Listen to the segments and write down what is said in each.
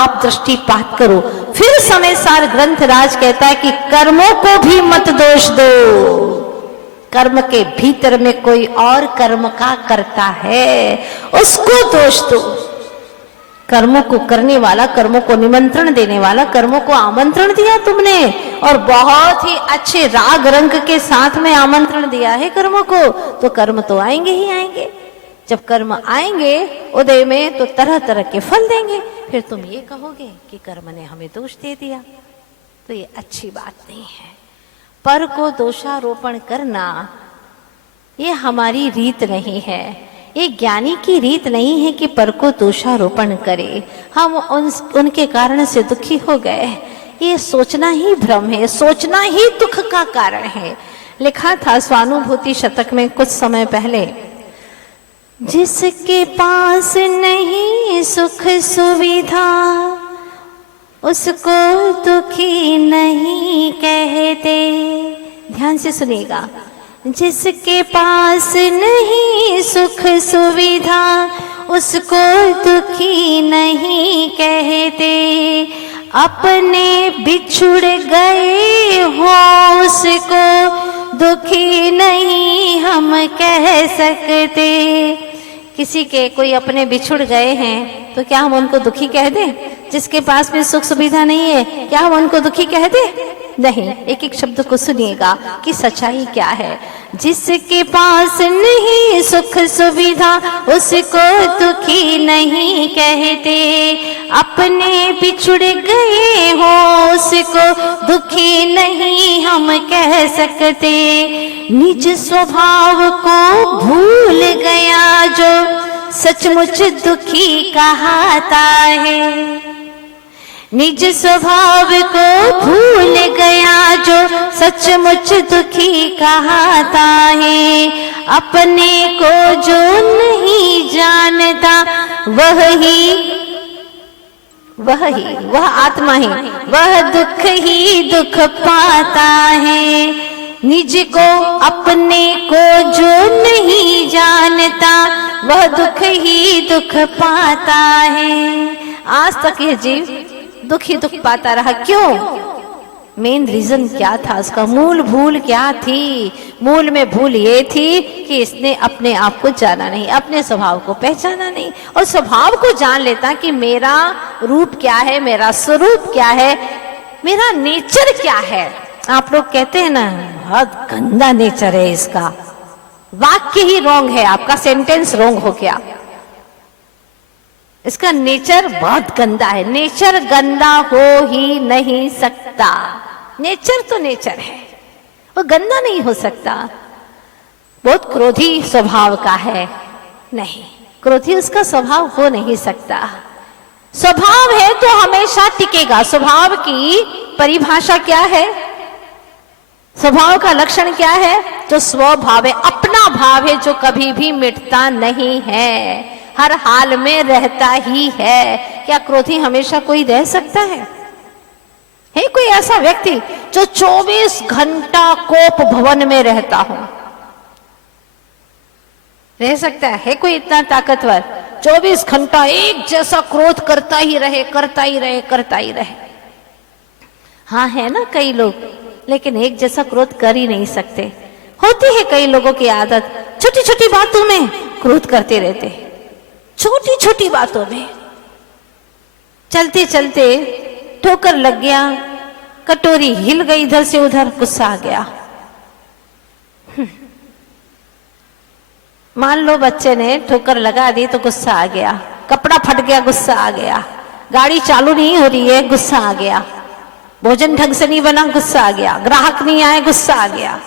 आप दृष्टिपात करो। फिर समय सार ग्रंथराज कहता है कि कर्मों को भी मत दोष दो, कर्म के भीतर में कोई और कर्म का करता है, उसको दोष दो। कर्मों को करने वाला, कर्मों को निमंत्रण देने वाला, कर्मों को आमंत्रण दिया तुमने और बहुत ही अच्छे राग रंग के साथ में आमंत्रण दिया है कर्मों को, तो कर्म तो आएंगे ही आएंगे। जब कर्म आएंगे उदय में तो तरह तरह के फल देंगे। फिर तुम ये कहोगे कि कर्म ने हमें दोष दे दिया, तो ये अच्छी बात नहीं है। पर को दोषारोपण करना ये हमारी रीत नहीं है, ये ज्ञानी की रीत नहीं है कि पर को दोषारोपण करे। हम उनके कारण से दुखी हो गए, ये सोचना ही भ्रम है, सोचना ही दुख का कारण है। लिखा था स्वानुभूति शतक में कुछ समय पहले, जिसके पास नहीं सुख सुविधा उसको दुखी नहीं कहते। ध्यान से सुनिएगा, जिसके पास नहीं सुख सुविधा उसको दुखी नहीं कहते। अपने बिछुड़ गए हो उसको दुखी नहीं हम कह सकते। किसी के कोई अपने बिछुड़ गए हैं तो क्या हम उनको दुखी कह दें? जिसके पास में सुख सुविधा नहीं है क्या हम उनको दुखी कह दें? नहीं। एक एक शब्द को सुनिएगा कि सच्चाई क्या है। जिसके पास नहीं सुख सुविधा उसको दुखी नहीं कहते। अपने बिछुड़ गए हो उसको दुखी नहीं हम कह सकते। निज स्वभाव को भूल गया जो सचमुच दुखी कहता है। निज स्वभाव को भूल गया जो सचमुच दुखी कहता है। अपने को जो नहीं जानता वह आत्मा ही वह दुख ही दुख पाता है। निज को अपने को जो नहीं जानता वह दुख ही दुख पाता है। आज तक यह जीव दुख ही दुख पाता रहा। क्यों? मेन रीजन क्या था उसका? मूल भूल क्या थी? मूल में भूल ये थी कि इसने अपने आप को जाना नहीं, अपने स्वभाव को पहचाना नहीं। और स्वभाव को जान लेता कि मेरा रूप क्या है, मेरा स्वरूप क्या है, मेरा नेचर क्या है। आप लोग कहते हैं ना बहुत गंदा नेचर है इसका, वाक्य ही रॉन्ग है, आपका सेंटेंस रॉन्ग हो गया। इसका नेचर बहुत गंदा है। नेचर गंदा हो ही नहीं सकता। नेचर तो नेचर है, वो गंदा नहीं हो सकता। बहुत क्रोधी स्वभाव का है, नहीं, क्रोधी उसका स्वभाव हो नहीं सकता। स्वभाव है तो हमेशा टिकेगा। स्वभाव की परिभाषा क्या है? स्वभाव का लक्षण क्या है? जो स्वभाव है, अपना भाव है, जो कभी भी मिटता नहीं है, हर हाल में रहता ही है। क्या क्रोधी हमेशा कोई रह सकता है? कोई ऐसा व्यक्ति जो 24 घंटा कोप भवन में रहता हो? रह सकता है कोई इतना ताकतवर? 24 घंटा एक जैसा क्रोध करता ही रहे, करता ही रहे, करता ही रहे। हाँ है ना कई लोग, लेकिन एक जैसा क्रोध कर ही नहीं सकते। होती है कई लोगों की आदत, छोटी छोटी बातों में क्रोध करते रहते, छोटी छोटी बातों में। चलते चलते ठोकर लग गया, कटोरी हिल गई इधर से उधर, गुस्सा आ गया। मान लो बच्चे ने ठोकर लगा दी तो गुस्सा आ गया, कपड़ा फट गया गुस्सा आ गया, गाड़ी चालू नहीं हो रही है गुस्सा आ गया, भोजन ढंग से नहीं बना गुस्सा आ गया, ग्राहक नहीं आए गुस्सा आ गया,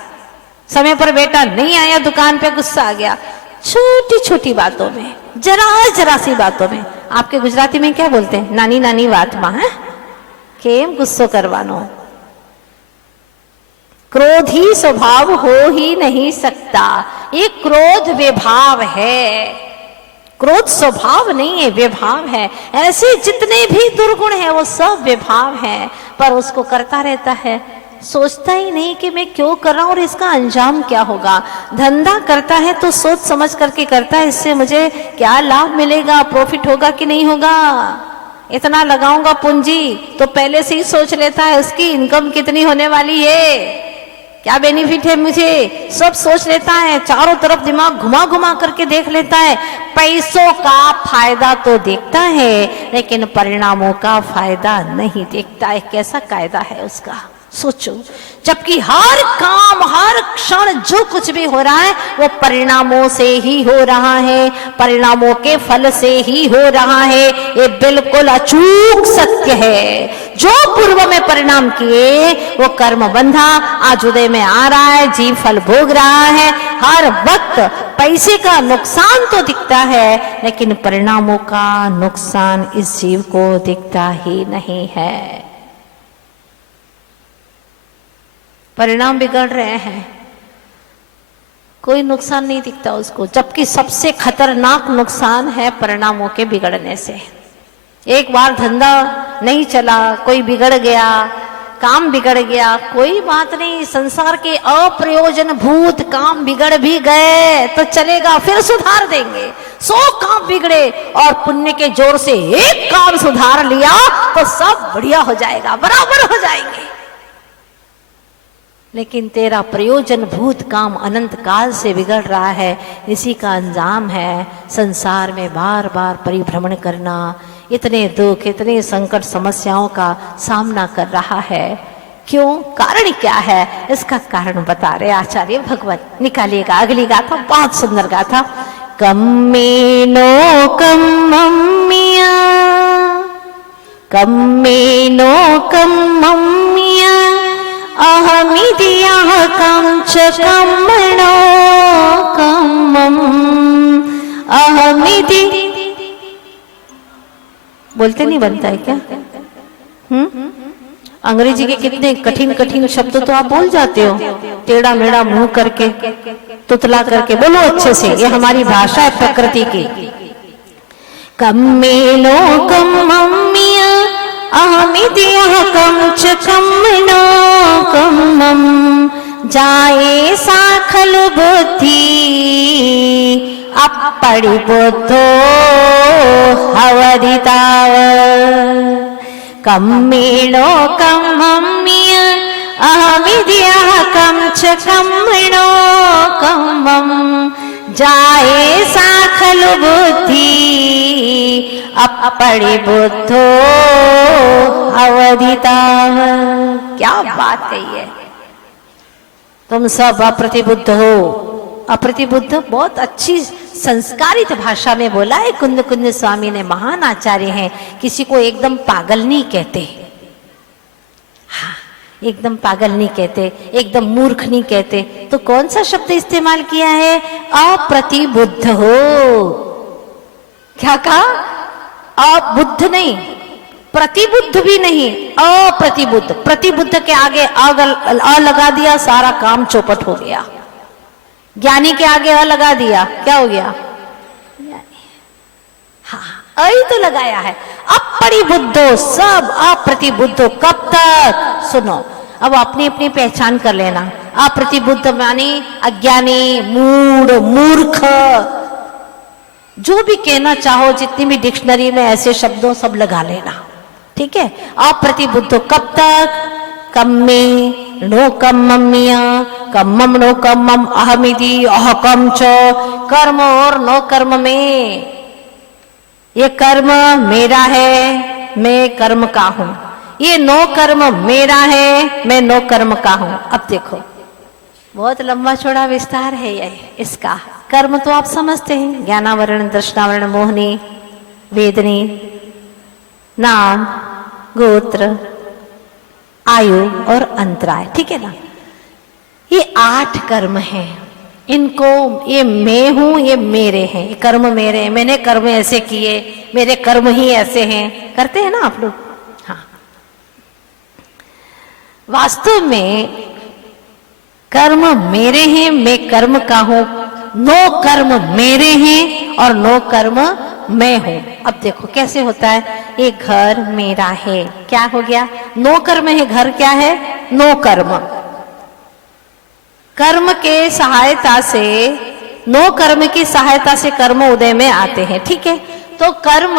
समय पर बेटा नहीं आया दुकान पे गुस्सा आ गया। छोटी छोटी बातों में, जरा जरा सी बातों में। आपके गुजराती में क्या बोलते हैं? नानी नानी बात में है केम गुस्सो करवानो। क्रोधी स्वभाव हो ही नहीं सकता। ये क्रोध विभाव है, क्रोध स्वभाव नहीं है, विभाव है। ऐसे जितने भी दुर्गुण है वो सब विभाव है, पर उसको करता रहता है, सोचता ही नहीं कि मैं क्यों कर रहा हूं और इसका अंजाम क्या होगा। धंधा करता है तो सोच समझ करके करता है, इससे मुझे क्या लाभ मिलेगा, प्रॉफिट होगा कि नहीं होगा। इतना लगाऊंगा पूंजी, तो पहले से ही सोच लेता है उसकी इनकम कितनी होने वाली है, क्या बेनिफिट है मुझे, सब सोच लेता है, चारों तरफ दिमाग घुमा घुमा करके देख लेता है। पैसों का फायदा तो देखता है लेकिन परिणामों का फायदा नहीं देखता है। कैसा कायदा है उसका, सोचो। जबकि हर काम, हर क्षण जो कुछ भी हो रहा है वो परिणामों से ही हो रहा है, परिणामों के फल से ही हो रहा है। ये बिल्कुल अचूक सत्य है। जो पूर्व में परिणाम किए वो कर्म बंधा, आज उदय में आ रहा है, जीव फल भोग रहा है। हर वक्त पैसे का नुकसान तो दिखता है लेकिन परिणामों का नुकसान इस जीव को दिखता ही नहीं है। परिणाम बिगड़ रहे हैं, कोई नुकसान नहीं दिखता उसको, जबकि सबसे खतरनाक नुकसान है परिणामों के बिगड़ने से। एक बार धंधा नहीं चला, कोई बिगड़ गया, काम बिगड़ गया, कोई बात नहीं, संसार के अप्रयोजन भूत काम बिगड़ भी गए तो चलेगा, फिर सुधार देंगे। 100 काम बिगड़े और पुण्य के जोर से एक काम सुधार लिया तो सब बढ़िया हो जाएगा, बराबर हो जाएंगे। लेकिन तेरा प्रयोजन भूत काम अनंत काल से बिगड़ रहा है, इसी का अंजाम है संसार में बार बार परिभ्रमण करना, इतने दुख, इतने संकट, समस्याओं का सामना कर रहा है। क्यों, कारण क्या है? इसका कारण बता रहे आचार्य भगवत। निकालिएगा अगली गाथा, बहुत सुंदर गाथा। कम्मेनो कम्मम्मिया, कम्मेनो कम्मम्मिया, अहमिदियः कंच कम्मणो कम्मम्, अहमिदि। बोलते नहीं बनता है क्या? अंग्रेजी के कितने कठिन कठिन शब्द तो आप बोल जाते हो, टेढ़ा मेढ़ा मुंह करके, तुतला करके। बोलो अच्छे से, ये हमारी भाषा है प्रकृति की। कम्मेनो कम्मम्मिया, अहमिदियः कंच कम्मणो कम्मम्, जाए साखल बुद्धि अपड़ी बुद्धो अवधिताव। कम्मेनो कम्मम्मिया, अहमिदियः कंच कम्मणो कम्मम्, जाए साखल बुद्धि अपड़ी बुद्धो अवधिताव। क्या बात कही है, तुम सब अप्रतिबुद्ध हो। अप्रतिबुद्ध बहुत अच्छी संस्कारित भाषा में बोला है कुंद कुंद स्वामी ने, महान आचार्य हैं। किसी को एकदम पागल नहीं कहते, हाँ, एकदम पागल नहीं कहते, एकदम मूर्ख नहीं कहते। तो कौन सा शब्द इस्तेमाल किया है? अप्रतिबुद्ध हो। क्या कहा? अबुद्ध नहीं, प्रतिबुद्ध भी नहीं, अप्रतिबुद्ध। प्रतिबुद्ध के आगे अ लगा दिया, सारा काम चौपट हो गया। ज्ञानी के आगे अ लगा दिया, क्या हो गया? हाँ, अ तो लगाया है। अपरिबुद्धो, सब अप्रतिबुद्धो। कब तक? सुनो, अब अपनी अपनी पहचान कर लेना। अप्रतिबुद्ध माने अज्ञानी, मूढ़, मूर्ख, जो भी कहना चाहो, जितनी भी डिक्शनरी में ऐसे शब्दों सब लगा लेना, ठीक है। अप्रतिबुद्धो कब तक? कम्मे नो कम्मम्मिया, कम्मम नो कम्मम, अहमिति अहकम च। कर्म और नो कर्म में, ये कर्म मेरा है, मैं कर्म का हूं। ये नो कर्म मेरा है, मैं नो कर्म का हूं। अब देखो, बहुत लंबा चौड़ा विस्तार है ये इसका। कर्म तो आप समझते हैं, ज्ञानावरण, दर्शनावरण, मोहनी, वेदनी, नाम, गोत्र, आयु और अंतराय, ठीक है ना। ये 8 कर्म हैं। इनको, ये मैं हूं, ये मेरे हैं, ये कर्म मेरे हैं, मैंने कर्म ऐसे किए, मेरे कर्म ही ऐसे हैं, करते हैं ना आप लोग। हाँ, वास्तव में कर्म मेरे हैं, मैं कर्म का हूं। नो कर्म मेरे हैं और नो कर्म मैं हूं। अब देखो कैसे होता है। ये घर मेरा है, क्या हो गया? नो कर्म है, घर क्या है? नो कर्म। कर्म के सहायता से, नो कर्म की सहायता से कर्म उदय में आते हैं, ठीक है। तो कर्म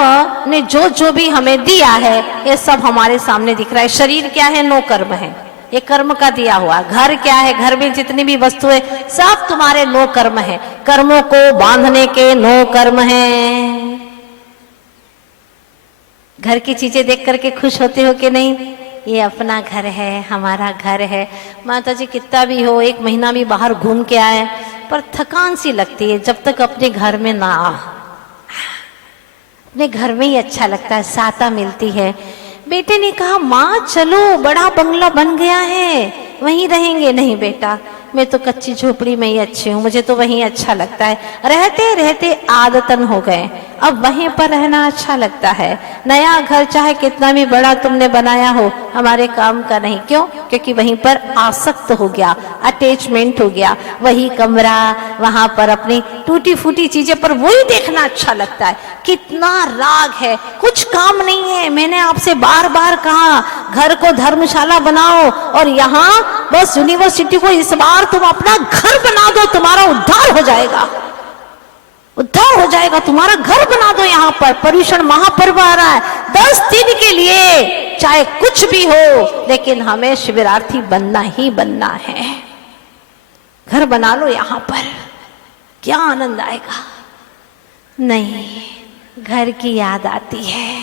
ने जो जो भी हमें दिया है ये सब हमारे सामने दिख रहा है। शरीर क्या है? नो कर्म है, ये कर्म का दिया हुआ। घर क्या है? घर में जितनी भी वस्तुएं सब तुम्हारे नो कर्म है। कर्मों को बांधने के नो कर्म है। घर की चीजें देख करके खुश होते हो कि नहीं? ये अपना घर है, हमारा घर है। माता जी कितना भी हो, 1 महीना भी बाहर घूम के आए पर थकान सी लगती है जब तक अपने घर में ना आ। अपने घर में ही अच्छा लगता है, साता मिलती है। बेटे ने कहा माँ चलो, बड़ा बंगला बन गया है, वहीं रहेंगे। नहीं बेटा, मैं तो कच्ची झोपड़ी में ही अच्छी हूँ, मुझे तो वहीं अच्छा लगता है। रहते रहते आदतन हो गए, अब वहीं पर रहना अच्छा लगता है। नया घर चाहे कितना भी बड़ा तुमने बनाया हो, हमारे काम का नहीं। क्यों? क्योंकि वहीं पर आसक्त हो गया, अटैचमेंट हो गया। वही कमरा, वहां पर अपनी टूटी फूटी चीजें पर वही देखना अच्छा लगता है। कितना राग है, कुछ काम नहीं है। मैंने आपसे बार बार कहा घर को धर्मशाला बनाओ, और यहाँ बस यूनिवर्सिटी को इस बार तुम अपना घर बना दो, तुम्हारा उद्धार हो जाएगा, उद्धार हो जाएगा। तुम्हारा घर बना दो। यहाँ पर पर्युषण महापर्व आ रहा है, 10 दिन के लिए चाहे कुछ भी हो, लेकिन हमें शिविरार्थी बनना ही बनना है। घर बना लो यहाँ पर, क्या आनंद आएगा। नहीं, घर की याद आती है।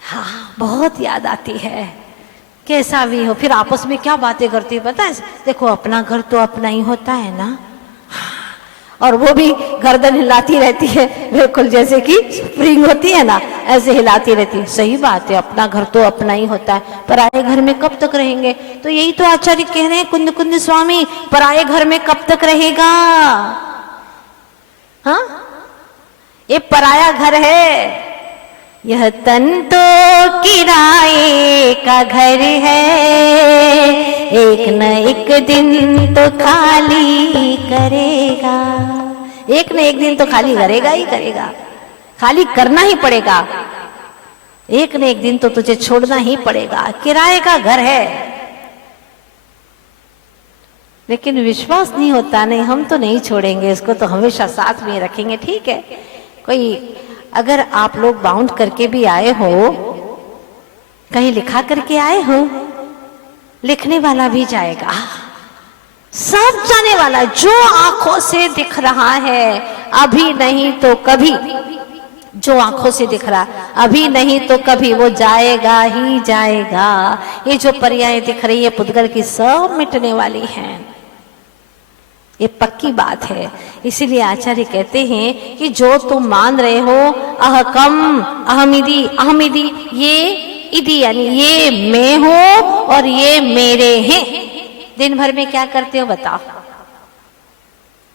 हाँ, बहुत याद आती है। कैसा भी हो, फिर आपस में क्या बातें करती है पता है? देखो अपना घर तो अपना ही होता है ना। और वो भी गर्दन हिलाती रहती है, बिल्कुल जैसे कि स्प्रिंग होती है ना, ऐसे हिलाती रहती है। सही बात है, अपना घर तो अपना ही होता है, पराये घर में कब तक रहेंगे? तो यही तो आचार्य कह रहे हैं कुंद कुंद स्वामी, पराये घर में कब तक रहेगा? हाँ, ये पराया घर है। यह तन तो किराए का घर है, एक न एक दिन तो खाली करेगा। एक न एक दिन तो खाली करेगा ही करेगा, खाली करना ही पड़ेगा। एक न एक दिन तो तुझे छोड़ना ही पड़ेगा। किराए का घर है, लेकिन विश्वास नहीं होता। नहीं, हम तो नहीं छोड़ेंगे इसको, तो हमेशा साथ में रखेंगे। ठीक है, कोई अगर आप लोग बाउंड करके भी आए हो, कहीं लिखा करके आए हो, लिखने वाला भी जाएगा, सब जाने वाला। जो आंखों से दिख रहा है अभी नहीं तो कभी, जो आंखों से दिख रहा अभी नहीं तो कभी, वो जाएगा ही जाएगा। ये जो पर्याय दिख रही है पुद्गल की, सब मिटने वाली हैं, ये पक्की बात है। इसीलिए आचार्य कहते हैं कि जो तुम मान रहे हो अहकम, अहमिदी, अहमिदी, ये इदी यानी ये मैं हूं और ये मेरे हैं। दिन भर में क्या करते हो बताओ?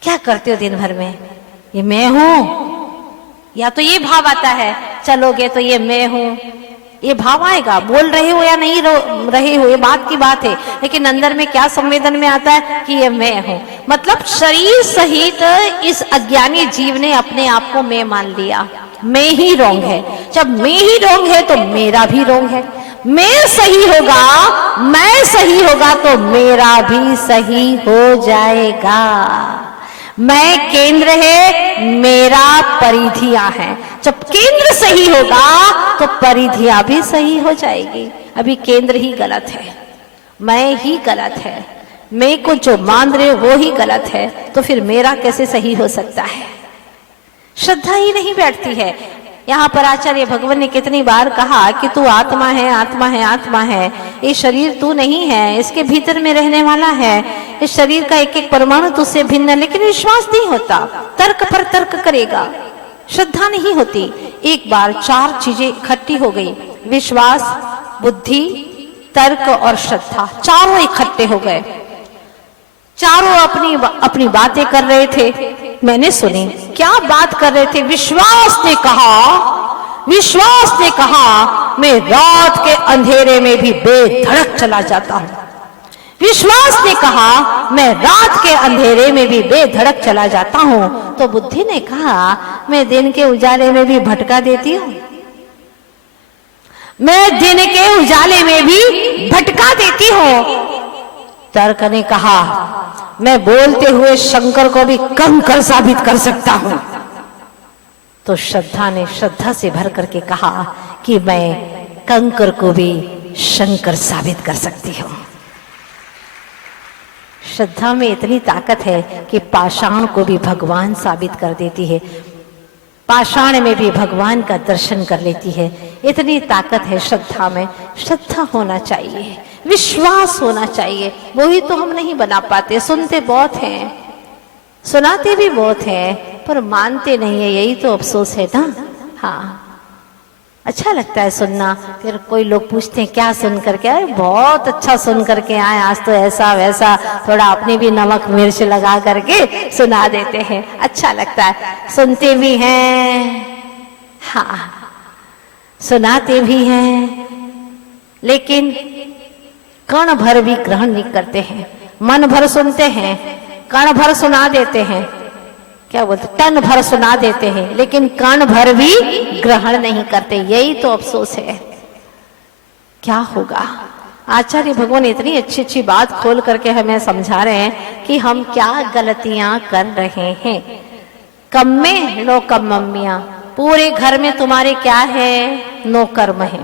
क्या करते हो दिन भर में? ये मैं हूं, या तो ये भाव आता है, चलोगे तो ये मैं हूं, ये भाव आएगा। बोल रहे हो या नहीं रहे हो, ये बात की बात है, लेकिन अंदर में क्या संवेदन में आता है कि ये मैं हूं। मतलब शरीर सहित इस अज्ञानी जीव ने अपने आप को मैं मान लिया। मैं ही रोंग है। जब मैं ही रोंग है तो मेरा भी रोंग है। मैं सही होगा, मैं सही होगा तो मेरा भी सही हो जाएगा। मैं केंद्र है, मेरा परिधियां है। जब केंद्र सही होगा तो परिधियां भी सही हो जाएगी। अभी केंद्र ही गलत है, मैं ही गलत है, मैं को जो मान रहे हो वो ही गलत है, तो फिर मेरा कैसे सही हो सकता है? श्रद्धा ही नहीं बैठती है। यहाँ पर आचार्य भगवान ने कितनी बार कहा कि तू आत्मा है, आत्मा है, आत्मा है। ये शरीर तू नहीं है, इसके भीतर में रहने वाला है। इस शरीर का एक एक परमाणु तुझसे भिन्न है, लेकिन विश्वास नहीं होता। तर्क पर तर्क करेगा, श्रद्धा नहीं होती। एक बार 4 चीजें इकट्ठी हो गई, विश्वास, बुद्धि, तर्क और श्रद्धा, चारों इकट्ठे हो गए। चारों अपनी बातें कर रहे थे, मैंने सुनी। क्या बात कर रहे थे? विश्वास ने कहा मैं रात के अंधेरे में भी बेधड़क चला जाता हूं। विश्वास ने कहा मैं रात के अंधेरे में भी बेधड़क चला जाता हूं। तो बुद्धि ने कहा मैं दिन के उजाले में भी भटका देती हूं, मैं दिन के उजाले में भी भटका देती हूं। तर्क ने कहा मैं बोलते हुए शंकर को भी कंकर साबित कर सकता हूं। तो श्रद्धा ने श्रद्धा से भर करके कहा कि मैं कंकर को भी शंकर साबित कर सकती हूँ। श्रद्धा में इतनी ताकत है कि पाषाण को भी भगवान साबित कर देती है, पाषाण में भी भगवान का दर्शन कर लेती है। इतनी ताकत है श्रद्धा में। श्रद्धा होना चाहिए, विश्वास होना चाहिए। वही तो हम नहीं बना पाते। सुनते बहुत हैं, सुनाते भी बहुत हैं, पर मानते नहीं है। यही तो अफसोस है ना। हाँ, अच्छा लगता है सुनना। फिर कोई लोग पूछते हैं क्या सुन करके आए? बहुत अच्छा सुन करके आए, आज तो ऐसा वैसा थोड़ा अपने भी नमक मिर्च लगा करके सुना देते हैं। अच्छा लगता है, सुनते भी हैं, हाँ सुनाते भी हैं, लेकिन कण भर भी ग्रहण नहीं करते हैं। मन भर सुनते हैं, कण भर सुना देते हैं, क्या बोलते, टन भर सुना देते हैं, लेकिन कण भर भी ग्रहण नहीं करते। यही तो अफसोस है। क्या होगा? आचार्य भगवान इतनी अच्छी अच्छी बात खोल करके हमें समझा रहे हैं कि हम क्या गलतियां कर रहे हैं। कम में नो कम मम्मियां, पूरे घर में तुम्हारे क्या है? नो कर्म है।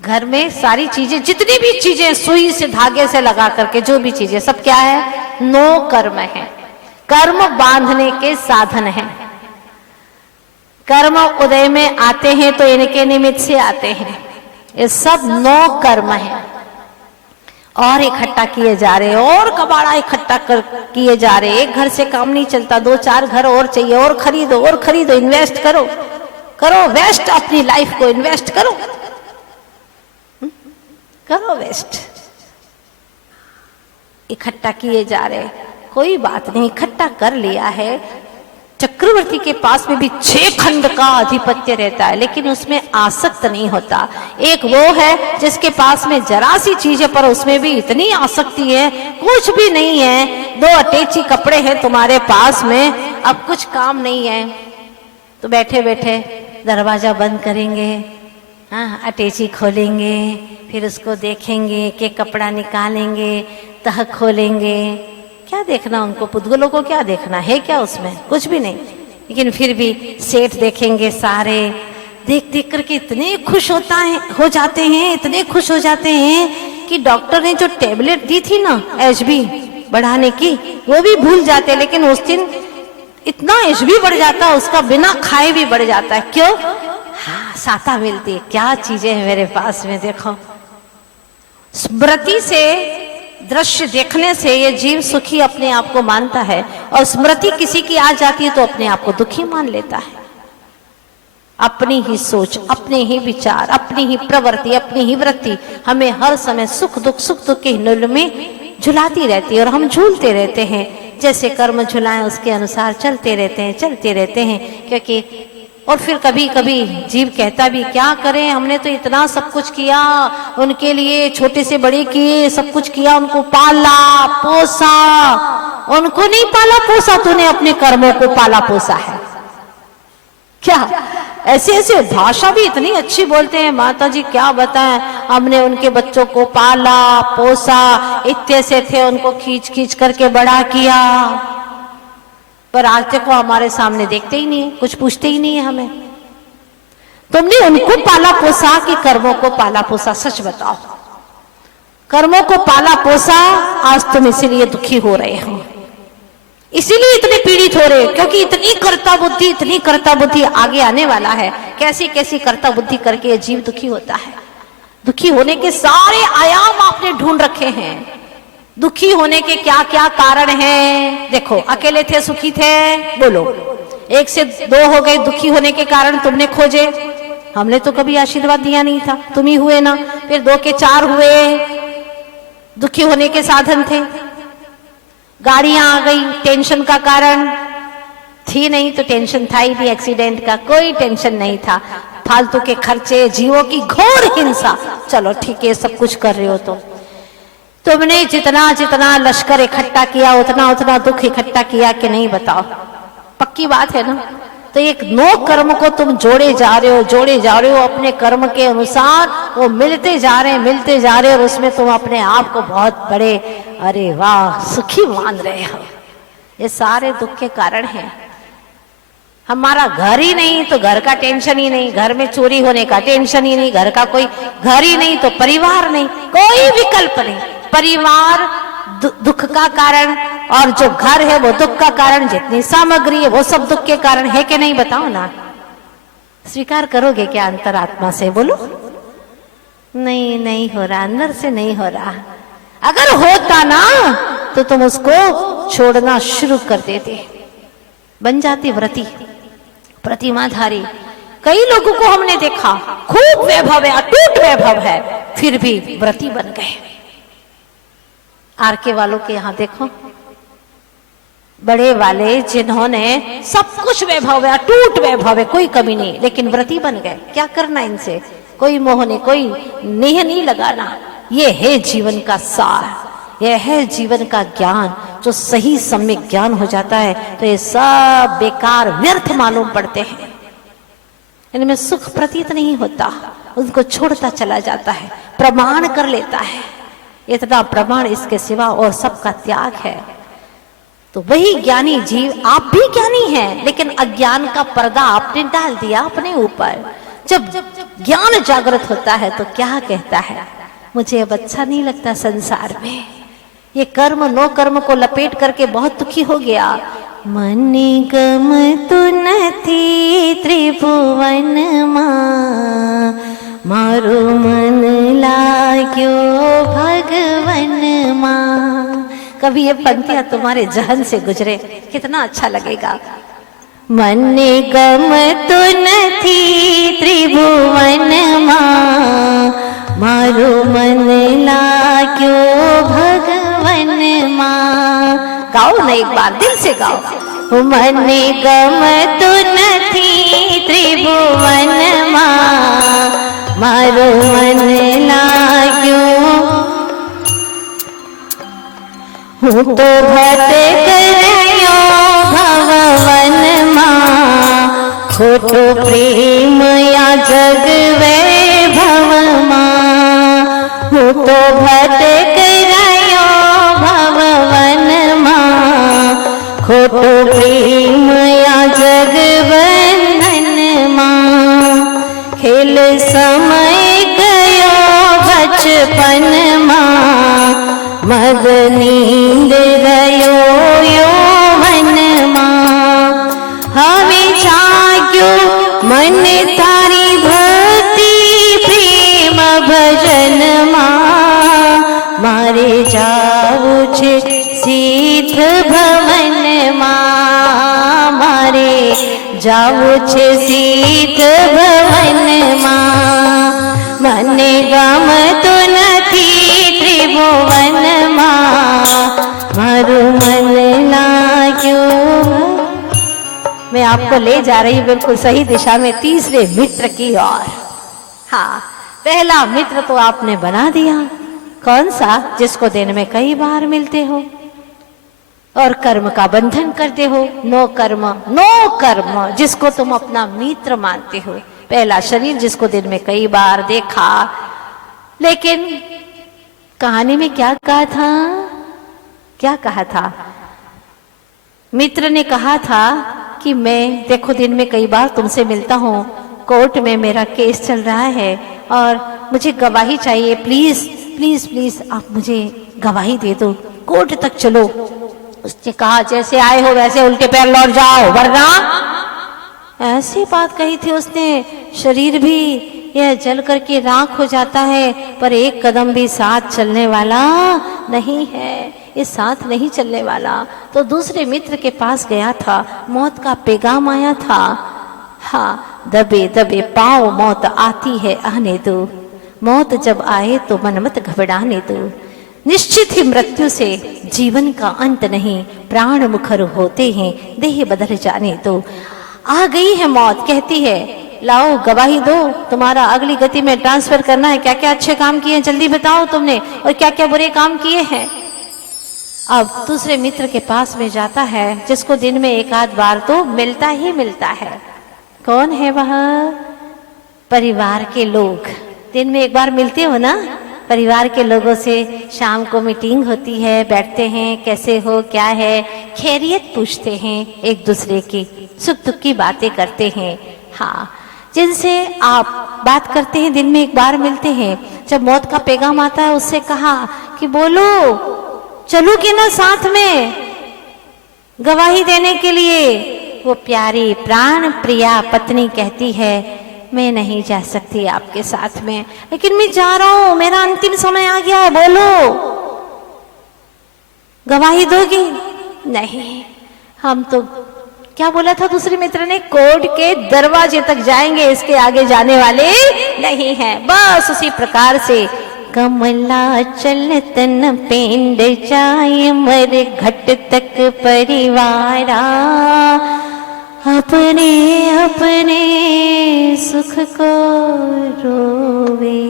घर में सारी चीजें, जितनी भी चीजें सुई से धागे से लगा करके जो भी चीजें, सब क्या है? नो कर्म है। कर्म बांधने के साधन हैं। कर्म उदय में आते हैं तो इनके निमित्त से आते हैं। ये सब नो कर्म है। और इकट्ठा किए जा रहे, और कबाड़ा इकट्ठा किए जा रहे। एक घर से काम नहीं चलता, 2-4 घर और चाहिए, और खरीदो, इन्वेस्ट करो, वेस्ट, अपनी लाइफ को इन्वेस्ट करो वेस्ट। इकट्ठा किए जा रहे। कोई बात नहीं, इकट्ठा कर लिया है। चक्रवर्ती के पास में भी 6 खंड का आधिपत्य रहता है, लेकिन उसमें आसक्त नहीं होता। एक वो है जिसके पास में जरा सी चीज है, पर उसमें भी इतनी आसक्ति है, कुछ भी नहीं है। 2 अटैची कपड़े हैं तुम्हारे पास में, अब कुछ काम नहीं है तो बैठे बैठे दरवाजा बंद करेंगे, हाँ अटैची खोलेंगे, फिर उसको देखेंगे कि कपड़ा निकालेंगे, तह खोलेंगे। क्या देखना उनको? पुद्गलों को क्या देखना है? क्या उसमें? कुछ भी नहीं। लेकिन फिर भी सेठ देखेंगे सारे, देख देख करके इतने खुश हो जाते हैं, इतने खुश हो जाते हैं कि डॉक्टर ने जो टेबलेट दी थी ना HB बढ़ाने की, वो भी भूल जाते। लेकिन उस दिन इतना HB बढ़ जाता है, उसका बिना खाए भी बढ़ जाता है। क्यों? हाँ, साता मिलती है। क्या चीजें हैं मेरे पास में, देखो। स्मृति से, दृश्य देखने से ये जीव सुखी अपने आप को मानता है, और स्मृति किसी की आ जाती है तो अपने आप को दुखी मान लेता है। अपनी ही सोच, अपने ही विचार, अपनी ही प्रवृत्ति, अपनी ही वृत्ति हमें हर समय सुख दुख के नूल में झुलाती रहती है, और हम झूलते रहते हैं। जैसे कर्म झुलाएं उसके अनुसार चलते रहते हैं। क्योंकि और फिर कभी कभी जीव कहता भी, क्या करें, हमने तो इतना सब कुछ किया उनके लिए, छोटे से बड़े किए, सब कुछ किया, उनको पाला पोसा। उनको नहीं पाला पोसा, तूने अपने कर्मों को पाला पोसा है क्या? ऐसे ऐसे भाषा भी इतनी अच्छी बोलते हैं। माता जी क्या बताएं, हमने उनके बच्चों को पाला पोसा, इतने से थे उनको खींच खींच करके बड़ा किया, पर आज तक वो हमारे सामने देखते ही नहीं है, कुछ पूछते ही नहीं है हमें। तुमने उनको पाला पोसा कि कर्मों को पाला पोसा? सच बताओ। कर्मों को पाला पोसा, आज तुम इसीलिए दुखी हो रहे हो, इसीलिए इतने पीड़ित हो रहे हो, क्योंकि इतनी कर्ता बुद्धि आगे आने वाला है। कैसी कैसी कर्ता बुद्धि करके ये जीव दुखी होता है। दुखी होने के सारे आयाम आपने ढूंढ रखे हैं। दुखी होने के क्या क्या कारण हैं? देखो, अकेले थे सुखी थे, बोलो। 1 से 2 हो गए दुखी होने के कारण, तुमने खोजे। हमने तो कभी आशीर्वाद दिया नहीं था, तुम ही हुए ना। फिर 2 के 4 हुए, दुखी होने के साधन थे। गाड़ियां आ गई, टेंशन का कारण थी नहीं तो टेंशन था ही नहीं। एक्सीडेंट का कोई टेंशन नहीं था। फालतू के खर्चे, जीवों की घोर हिंसा, चलो ठीक है सब कुछ कर रहे हो तो। तुमने जितना जितना लश्कर इकट्ठा किया, उतना उतना दुख इकट्ठा किया कि नहीं, बताओ? पक्की बात है ना। तो एक नो कर्म को तुम जोड़े जा रहे हो अपने कर्म के अनुसार, वो मिलते जा रहे और उसमें तुम अपने आप को बहुत बड़े, अरे वाह, सुखी मान रहे हो। ये सारे दुख के कारण हैं। हमारा घर ही नहीं तो घर का टेंशन ही नहीं, घर में चोरी होने का टेंशन ही नहीं, घर का कोई घर ही नहीं तो परिवार नहीं, कोई विकल्प नहीं। परिवार दुख का कारण और जो घर है वो दुख का कारण, जितनी सामग्री है वो सब दुख के कारण है कि नहीं, बताओ ना। स्वीकार करोगे क्या अंतरात्मा से? बोलो। नहीं, नहीं हो रहा, अंदर से नहीं हो रहा। अगर होता ना तो तुम उसको छोड़ना शुरू कर देते, बन जाती व्रती, प्रतिमाधारी। कई लोगों को हमने देखा खूब वैभव है, अटूट वैभव है, फिर भी व्रती बन गए। आरके वालों के यहां देखो, बड़े वाले जिन्होंने सब कुछ वैभव है, अटूट वैभव है, कोई कमी नहीं, लेकिन व्रती बन गए। क्या करना इनसे? कोई मोह नहीं, कोई नेह नहीं लगाना। ये है जीवन का सार, यह है जीवन का ज्ञान। जो सही सम्यक ज्ञान हो जाता है तो ये सब बेकार व्यर्थ मालूम पड़ते हैं, इनमें सुख प्रतीत नहीं होता, उनको छोड़ता चला जाता है, प्रमाण कर लेता है। इतना प्रमाण, इसके सिवा और सबका त्याग है। तो वही ज्ञानी जीव, आप भी ज्ञानी हैं, लेकिन अज्ञान का पर्दा आपने डाल दिया अपने ऊपर। जब ज्ञान जागृत होता है तो क्या कहता है? मुझे अब अच्छा नहीं लगता संसार में, ये कर्म नो कर्म को लपेट करके बहुत दुखी हो गया। मन गम तु नथी त्रिभुवन मां, मारो मन लाग्यो भगवन मां। कभी ये पंक्तियां तुम्हारे जहन से गुजरे, कितना अच्छा लगेगा। मन गम तु नथी त्रिभुवन मां, मारो मन लाग्यो भगवन मां। गाओ ना एक बार, दिल से गाओ। मन गम तु नथी त्रिभुवन मां, मारो मन लाग्यो। हूँ तो भटक रह्यो भवन मां, खोटो प्रेम या जग वैभव मां। हूँ तो भटक रह्यो भवन मां, खोटो प्रेम या जग बंधन मां। खेल समय गयो बचपन मां, मद नींद रयो यौवन मां। हमें जाग्यो मन तारी भक्ति प्रेम भजन मां, मारे जाऊ छे सिद्ध भवन मां, मारे जाऊ छे सिद्ध भवन मां। मन गमतो नथी त्रिभुवन मां, मारो मन लाग्यो। मैं आपको ले जा रही हूं बिल्कुल सही दिशा में, तीसरे मित्र की ओर। हाँ, पहला मित्र तो आपने बना दिया, कौन सा? जिसको दिन में कई बार मिलते हो और कर्म का बंधन करते हो। नो कर्म, नो कर्म, जिसको तुम अपना मित्र मानते हो। पहला शरीर जिसको दिन में कई बार देखा, लेकिन कहानी में क्या कहा था? क्या कहा था? मित्र ने कहा था कि मैं देखो दिन में कई बार तुमसे मिलता हूँ, कोर्ट में मेरा केस चल रहा है और मुझे गवाही चाहिए, प्लीज प्लीज प्लीज आप मुझे गवाही दे दो, कोर्ट तक चलो। उसने कहा जैसे आए हो वैसे उल्टे पैर लौट जाओ, वरना ऐसी बात कही थी उसने। शरीर भी यह जल करके राख हो जाता है, पर एक कदम भी साथ चलने वाला नहीं है, ये साथ नहीं चलने वाला। तो दूसरे मित्र के पास गया था, मौत का पैगाम आया था। हाँ, दबे दबे पाँव मौत आती है, आने दो, मौत जब आए तो मन मत घबराने दो। निश्चित ही मृत्यु से जीवन का अंत नहीं, प्राण मुखर होते हैं, देह बदल जाने दो। आ गई है मौत, कहती है लाओ गवाही दो, तुम्हारा अगली गति में ट्रांसफर करना है, क्या क्या अच्छे काम किए हैं जल्दी बताओ तुमने, और क्या क्या बुरे काम किए हैं। अब दूसरे मित्र के पास में जाता है, जिसको दिन में एक आध बार तो मिलता ही मिलता है। कौन है वह? परिवार के लोग। दिन में एक बार मिलते हो ना, परिवार के लोगों से शाम को मीटिंग होती है, बैठते हैं, कैसे हो, क्या है, खैरियत पूछते हैं एक दूसरे की। सुख दुख की बातें करते हैं, हाँ, जिनसे आप बात करते हैं, दिन में एक बार मिलते हैं, जब मौत का पैगाम आता है उससे कहा कि बोलो चलोगे ना साथ में गवाही देने के लिए। वो प्यारी प्राण प्रिया पत्नी कहती है मैं नहीं जा सकती आपके साथ में, लेकिन मैं जा रहा हूं, मेरा अंतिम समय आ गया है, बोलो गवाही दोगी? नहीं, हम तो क्या बोला था दूसरे मित्र ने, कोर्ट के दरवाजे तक जाएंगे, इसके आगे जाने वाले नहीं हैं। बस उसी प्रकार से कमला चलतन पेंड जाए मर घट तक परिवारा, अपने अपने सुख को रोवे।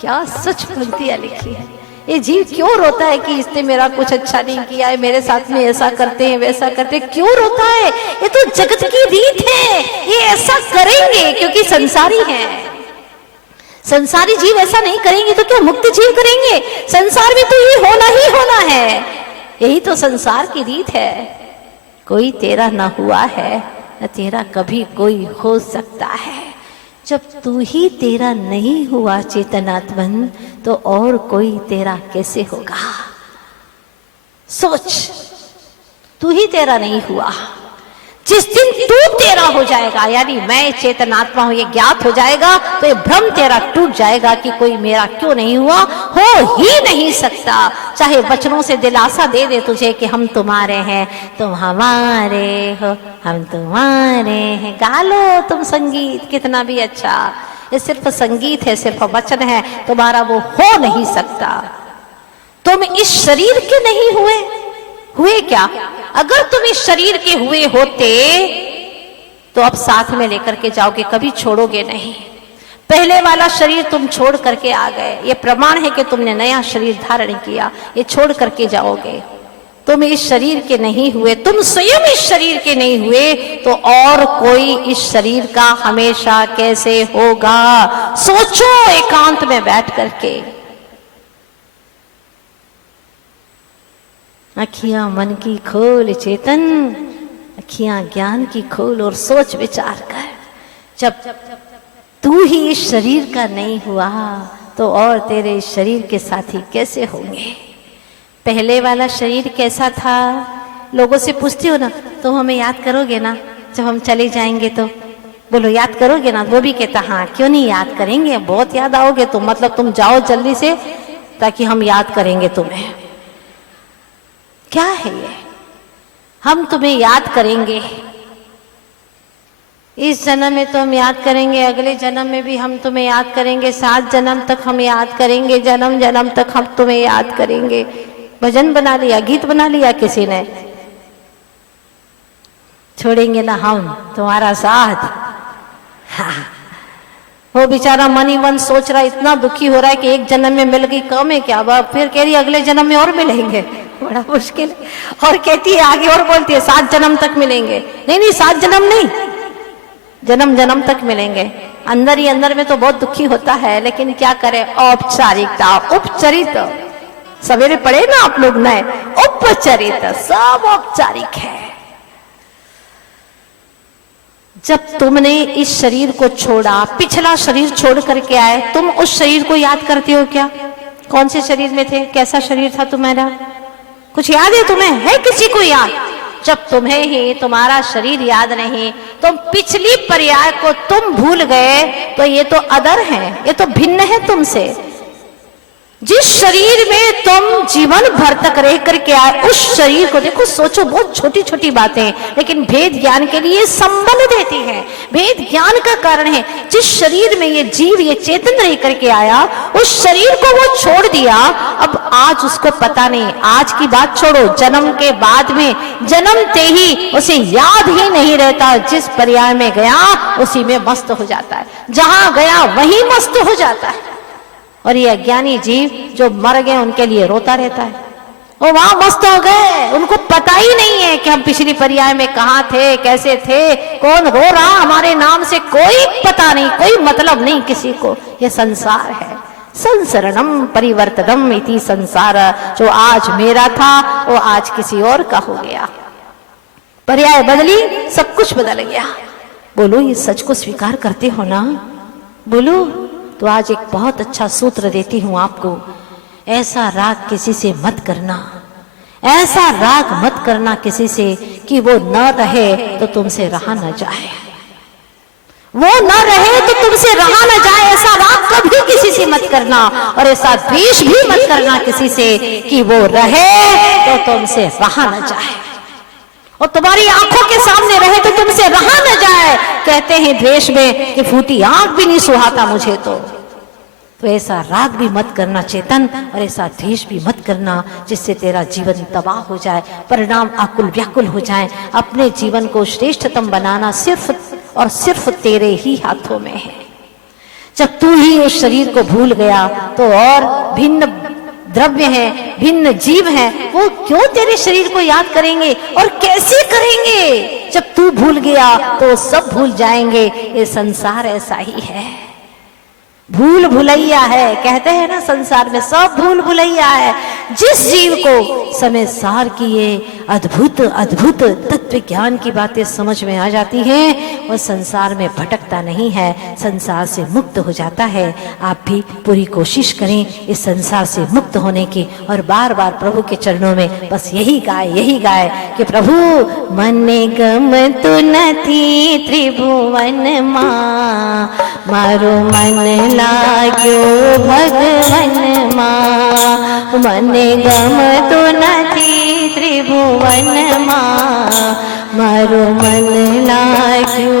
क्या सच पंक्तियां लिखी है। ये जीव क्यों रोता है कि इसने मेरा कुछ अच्छा नहीं किया है, मेरे साथ में ऐसा करते हैं वैसा करते हैं, क्यों रोता है? ये तो जगत की रीत है, ये ऐसा करेंगे क्योंकि संसारी हैं। संसारी जीव ऐसा नहीं करेंगे तो क्या मुक्त जीव करेंगे? संसार में तो ये होना ही होना है, यही तो संसार की रीत है। कोई तेरा ना हुआ है न तेरा कभी कोई हो सकता है। जब तू ही तेरा नहीं हुआ चेतनात्मन, तो और कोई तेरा कैसे होगा? सोच, तू ही तेरा नहीं हुआ, जिस दिन तू तेरा हो जाएगा, यानी मैं चेतनात्मा हूं ये ज्ञात हो जाएगा, तो ये भ्रम तेरा टूट जाएगा कि कोई मेरा क्यों नहीं हुआ, हो ही नहीं सकता। चाहे बचनों से दिलासा दे दे तुझे कि हम तुम्हारे हैं, तुम हमारे हो, हम तुम्हारे हैं, गा लो तुम संगीत कितना भी अच्छा, ये सिर्फ संगीत है, सिर्फ वचन है, तुम्हारा वो हो नहीं सकता। तुम इस शरीर के नहीं हुए क्या? अगर तुम इस शरीर के हुए होते तो अब साथ में लेकर के जाओगे, कभी छोड़ोगे नहीं। पहले वाला शरीर तुम छोड़ करके आ गए, ये प्रमाण है कि तुमने नया शरीर धारण किया, ये छोड़ करके जाओगे। तुम इस शरीर के नहीं हुए, तुम स्वयं इस शरीर के नहीं हुए, तो और कोई इस शरीर का हमेशा कैसे होगा? सोचो एकांत में बैठ करके। अखियां मन की खोल चेतन, अखियां ज्ञान की खोल और सोच विचार कर। जब तू ही इस शरीर का नहीं हुआ तो और तेरे इस शरीर के साथी कैसे होंगे? पहले वाला शरीर कैसा था? लोगों से पूछती हो ना, तो हमें याद करोगे ना जब हम चले जाएंगे? तो बोलो याद करोगे ना? वो भी कहता हाँ, क्यों नहीं याद करेंगे, बहुत याद आओगे तुम, मतलब तुम जाओ जल्दी से ताकि हम याद करेंगे तुम्हें। क्या है ये? हम तुम्हें याद करेंगे, इस जन्म में तो हम याद करेंगे, अगले जन्म में भी हम तुम्हें याद करेंगे, 7 जन्म तक हम याद करेंगे, जन्म जन्म तक हम तुम्हें याद करेंगे। भजन बना लिया, गीत बना लिया किसी ने, छोड़ेंगे ना हम तुम्हारा साथ। हाँ। वो बेचारा मन ही मन सोच रहा है, इतना दुखी हो रहा है कि एक जन्म में मिल गई कम है क्या, फिर कह रही अगले जन्म में और मिलेंगे, बड़ा मुश्किल। और कहती है आगे और बोलती है 7 जन्म तक मिलेंगे। नहीं 7 जन्म नहीं, जन्म जन्म तक मिलेंगे। अंदर ही अंदर में तो बहुत दुखी होता है, लेकिन क्या करे, औपचारिकता, उपचरित। सवेरे पढ़े ना आप लोग नए, उपचरित, सब औपचारिक है। जब तुमने इस शरीर को छोड़ा, पिछला शरीर छोड़ करके आए, तुम उस शरीर को याद करते हो क्या? कौन से शरीर में थे, कैसा शरीर था तुम्हारा? कुछ याद है तुम्हें? है किसी को याद? जब तुम्हें ही तुम्हारा शरीर याद नहीं, तुम पिछली पर्याय को तुम भूल गए, तो ये तो अदर है, ये तो भिन्न है तुमसे। जिस शरीर में तुम जीवन भर तक रह करके आए, उस शरीर को देखो, सोचो, बहुत छोटी छोटी बातें, लेकिन भेद ज्ञान के लिए संबल देती है, भेद ज्ञान का कारण है। जिस शरीर में ये जीव, ये चेतन रह करके आया, उस शरीर को वो छोड़ दिया। अब आज उसको पता नहीं, आज की बात छोड़ो, जन्म के बाद में जन्मते ही उसे याद ही नहीं रहता। जिस पर्याय में गया उसी में मस्त हो जाता है, जहां गया वहीं मस्त हो जाता है। और ये अज्ञानी जीव जो मर गए, उनके लिए रोता रहता है, वो वहां मस्त हो गए, उनको पता ही नहीं है कि हम पिछली पर्याय में कहाँ थे, कैसे थे, कौन रो रहा हमारे नाम से, कोई पता नहीं, कोई मतलब नहीं किसी को। ये संसार है, संसरणम परिवर्तनम इति संसार। जो आज मेरा था वो आज किसी और का हो गया। पर्याय बदली, सब कुछ बदल गया। बोलो ये सच को स्वीकार करते हो ना? बोलो। तो आज एक बहुत अच्छा सूत्र देती हूं आपको। ऐसा राग किसी से मत करना, ऐसा राग मत करना किसी से कि वो न रहे तो तुमसे रहा न जाए, वो न रहे तो तुमसे रहा न जाए। ऐसा राग कभी किसी से मत करना, और ऐसा द्वेष भी मत करना किसी से कि वो रहे तो तुमसे रहा न जाए, और तुम्हारी आंखों के सामने रहे तो तुमसे रहा न जाए। कहते हैं द्वेष में कि फूटी आंख भी नहीं सुहाता मुझे। तो ऐसा राग भी मत करना चेतन, और ऐसा द्वेष भी मत करना जिससे तेरा जीवन तबाह हो जाए, परिणाम आकुल व्याकुल हो जाए। अपने जीवन को श्रेष्ठतम बनाना सिर्फ और सिर्फ तेरे ही हाथों में है। जब तू ही उस शरीर को भूल गया तो और भिन्न द्रव्य है, भिन्न जीव है, वो क्यों तेरे शरीर को याद करेंगे और कैसे करेंगे? जब तू भूल गया तो सब भूल जाएंगे। ये संसार ऐसा ही है, भूल भुलैया है। कहते हैं ना संसार में सब भूल भुलैया है। जिस जीव को समय सार की ये अद्भुत अद्भुत तत्व ज्ञान की बातें समझ में आ जाती हैं, वह संसार में भटकता नहीं है, संसार से मुक्त हो जाता है। आप भी पूरी कोशिश करें इस संसार से मुक्त होने की, और बार बार प्रभु के चरणों में बस यही गाए कि प्रभु मने गम तू नथी त्रिभुवन मां, मारो मन लाग्यो भगवन मां, मने गम तो नथी त्रिभुवन मां, मारो मन लाग्यो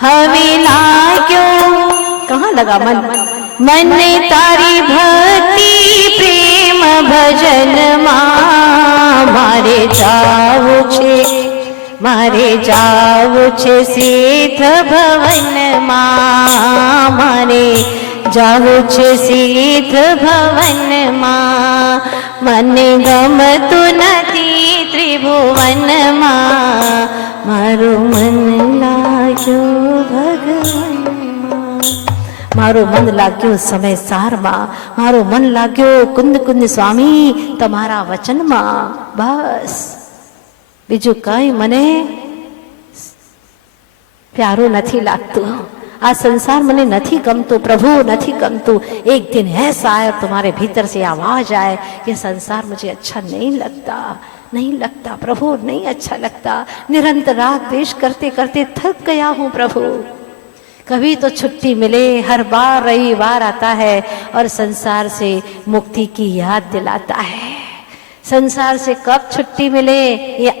हवे लाग्यो। कहाँ लगा मन? मन तारी भक्ति प्रेम भजन मां, मारे जाऊ छे सिद्ध भवन मां, मारे जाऊ छे सिद्ध भवन मां, मने गमतु नथी त्रिभुवन मां, मारो मन लाग्यो भगवन मां, मारो मन लाग्यो समय सार मां, मारो मन लाग्यो कुंद कुंद स्वामी तमारा वचन मां। बस बीजू कई मने प्यारो नहीं लागतो, आ संसार मने नहीं गमतो, प्रभु नहीं गमतो। एक दिन ऐसा आए और तुम्हारे भीतर से आवाज आए कि संसार मुझे अच्छा नहीं लगता प्रभु, नहीं अच्छा लगता। निरंतर राग द्वेष करते करते थक गया हूँ प्रभु। कभी तो छुट्टी मिले, हर बार रविवार आता है और संसार से मुक्ति की याद दिलाता है। संसार से कब छुट्टी मिले ये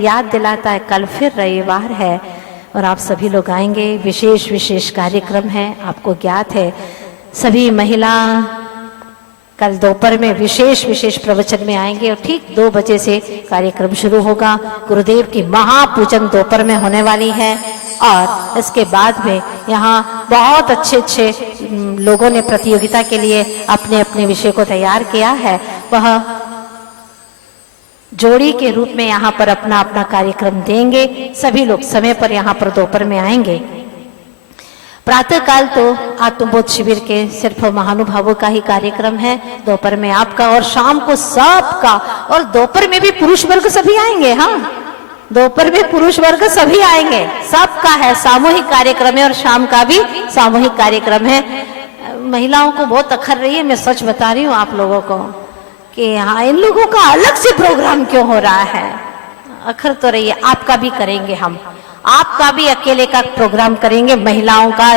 याद दिलाता है। कल फिर रविवार है और आप सभी लोग आएंगे, विशेष कार्यक्रम है, आपको ज्ञात है। सभी महिला कल दोपहर में विशेष प्रवचन में आएंगे और ठीक 2 बजे से कार्यक्रम शुरू होगा। गुरुदेव की महापूजन दोपहर में होने वाली है और इसके बाद में यहाँ बहुत अच्छे लोगों ने प्रतियोगिता के लिए अपने अपने विषय को तैयार किया है। वह जोड़ी के रूप में यहाँ पर अपना अपना कार्यक्रम देंगे। सभी लोग समय पर यहाँ पर दोपहर में आएंगे। प्रातः काल तो आत्मबोध शिविर के सिर्फ महानुभावों का ही कार्यक्रम है, दोपहर में आपका और शाम को सबका, और दोपहर में भी पुरुष वर्ग सभी आएंगे। हाँ, दोपहर में पुरुष वर्ग सभी आएंगे, सबका है, सामूहिक कार्यक्रम है और शाम का भी सामूहिक कार्यक्रम है। महिलाओं को बहुत अखर रही है, मैं सच बता रही हूँ आप लोगों को कि हाँ इन लोगों का अलग से प्रोग्राम क्यों हो रहा है। अखर तो रही है, आपका भी करेंगे हम, आपका भी अकेले का प्रोग्राम करेंगे, महिलाओं का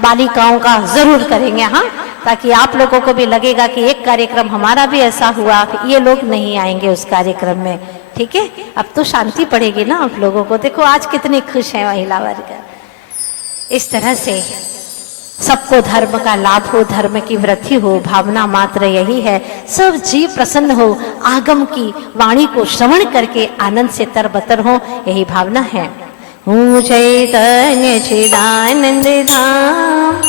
बालिकाओं का जरूर करेंगे। हाँ, ताकि आप लोगों को भी लगेगा कि एक कार्यक्रम हमारा भी ऐसा हुआ, ये लोग नहीं आएंगे उस कार्यक्रम में। ठीक है, अब तो शांति पड़ेगी ना आप लोगों को। देखो आज कितने खुश है महिला वर्ग। इस तरह से सबको धर्म का लाभ हो, धर्म की वृद्धि हो, भावना मात्र यही है। सब जीव प्रसन्न हो, आगम की वाणी को श्रवण करके आनंद से तरबतर हो, यही भावना है। हूँ चैतन्य चिदानंद धाम,